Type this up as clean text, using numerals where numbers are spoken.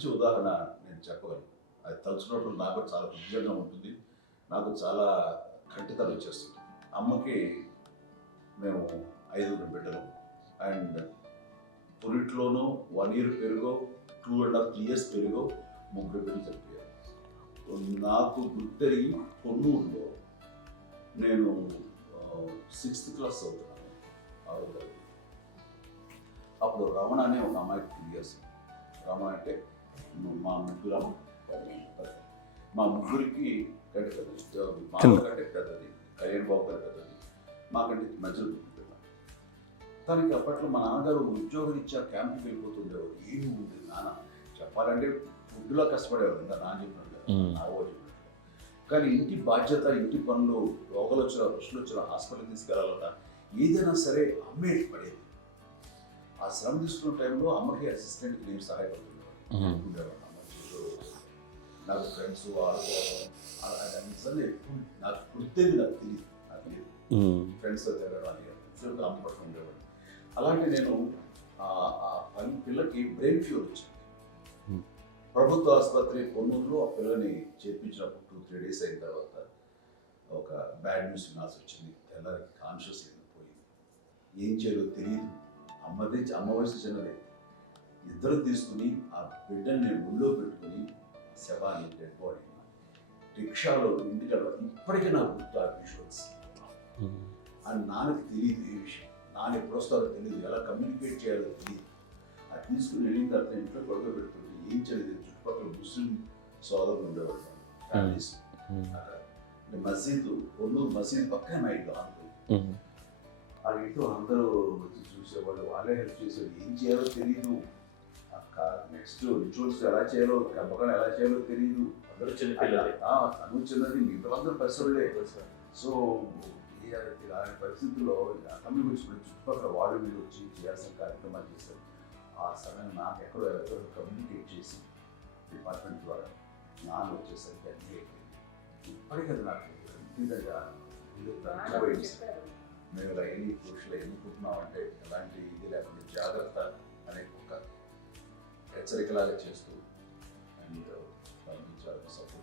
మంచి ఉదాహరణ నేను చెప్పగలను. అది తలుచుకున్నప్పుడు నాకు చాలా ఉద్యోగం ఉంటుంది, నాకు చాలా ఖండితలు వచ్చేస్తుంది. అమ్మకి మేము 5 బిడ్డలు అండ్ పురిట్లోనూ 1 year పెరుగో 2.5 years పెరుగో 3 బిడ్డలు చనిపోయారు. నాకు గుర్తెరిగి పొన్నూరులో నేను 6th class చదువుతున్నాను. అప్పుడు రమణ అనే ఒక అమ్మాయికి 2 years. రమణ అంటే మా ముగ్గురికి కంటే పెద్దది, మా కంటే పెద్దది, కళ్యాణ్ బాబు గారు పెద్దది, మాకంటే మధ్యలో పుట్టిన. తనకి అప్పట్లో మా నాన్నగారు ఉద్యోగం ఇచ్చా క్యాంప్కి వెళ్ళిపోతుండేవారు. ఏమి ఉంది నాన్న చెప్పాలంటే ఫుడ్లో కష్టపడేవారు, ఇంకా నాన్న చెప్పినట్టు నా చెప్పినట్టు. కానీ ఇంటి బాధ్యత, ఇంటి పనులు, రోగాలు వచ్చిన రుషులు వచ్చిన హాస్పిటల్కి తీసుకెళ్ళాలన్నా ఏదైనా సరే అమ్మే పడేది. ఆ శ్రమ తీసుకున్న టైంలో అమ్మకి అసిస్టెంట్కి నేను సహాయపడుతుండేవాడు ఉండేవాడు. నాకు ఫ్రెండ్స్ ఆడుకోవడం నిజంగా ఎప్పుడు నాకు గుర్తేది, నాకు తెలియదు ఫ్రెండ్స్తో తిరగడం అని అమ్మ పట్టుకుని ఉండేవాడు. అలాంటి నేను ఆ పిల్లకి బ్రెయిన్ ఫ్యూర్ వచ్చింది. ప్రభుత్వ ఆసుపత్రి పొన్నూరులో ఆ పిల్లని చేర్పించినప్పుడు 2-3 days అయిన తర్వాత ఒక బ్యాడ్ న్యూస్ వినాల్సి వచ్చింది. తెల్లారికి కాన్షియస్ పోయింది. ఏం చేయాలో తెలియదు. అమ్మ వయసు చిన్నదే. ఇద్దరు తీసుకుని ఆ బిడ్డని నేను ఒళ్ళో పెట్టుకుని శవాన్ని, డెడ్ బాడీ రిక్షాలో ఇంటికి వెళ్ళడం ఇప్పటికీ నాకు గుర్తు. ఆ విజువల్స్ అని నాన్నకి తెలియదు. ఏ విషయం నాన్న ఎప్పుడు వస్తారో తెలియదు, ఎలా కమ్యూనికేట్ చేయాలో తెలియదు. అది తీసుకుని వెళ్ళిన తర్వాత ఇంట్లో గొడవ పెడుతుంటే ఏం చేయలేదు. చుట్టుపక్కల ముస్లిం సోదరులు ఉండేవాళ్ళు, ఫ్యామిలీస్. మసీదు, పొన్నూరు మసీదు పక్కన మా ఇంట్లో అందరూ ఆ ఇంట్లో అందరూ వచ్చి చూసేవాళ్ళు, వాళ్ళే హెల్ప్ చేసేవాళ్ళు. ఏం చేయాలో తెలియదు. నెక్స్ట్ రిచువల్స్ ఎలా చేయాలో, కంపకం ఎలా చేయాలో తెలియదు. అందరూ చిన్నపిల్లలే, తను చిన్నది, మిగతా అందరూ పరిసరులే. సో అలాంటి పరిస్థితుల్లో అతన్ని వచ్చి చుట్టుపక్కల వాళ్ళు మీరు వచ్చి చేయాల్సిన కార్యక్రమాలు చేశారు. ఆ సమయం నాకు ఎక్కడో కమ్యూనికేట్ చేసి డిపార్ట్మెంట్ ద్వారా నాన్న వచ్చేసరికి అన్నీ అయిపోయింది. ఇప్పటికీ నాకు ఇంటిగా మేము ఇలా ఎన్ని పురుషులు ఎన్నుకుంటున్నామంటే ఎలాంటి ఇది లేకుండా జాగ్రత్త అనే ఒక హెచ్చరికలాగా చేస్తూ అండ్ చాలా సపోర్ట్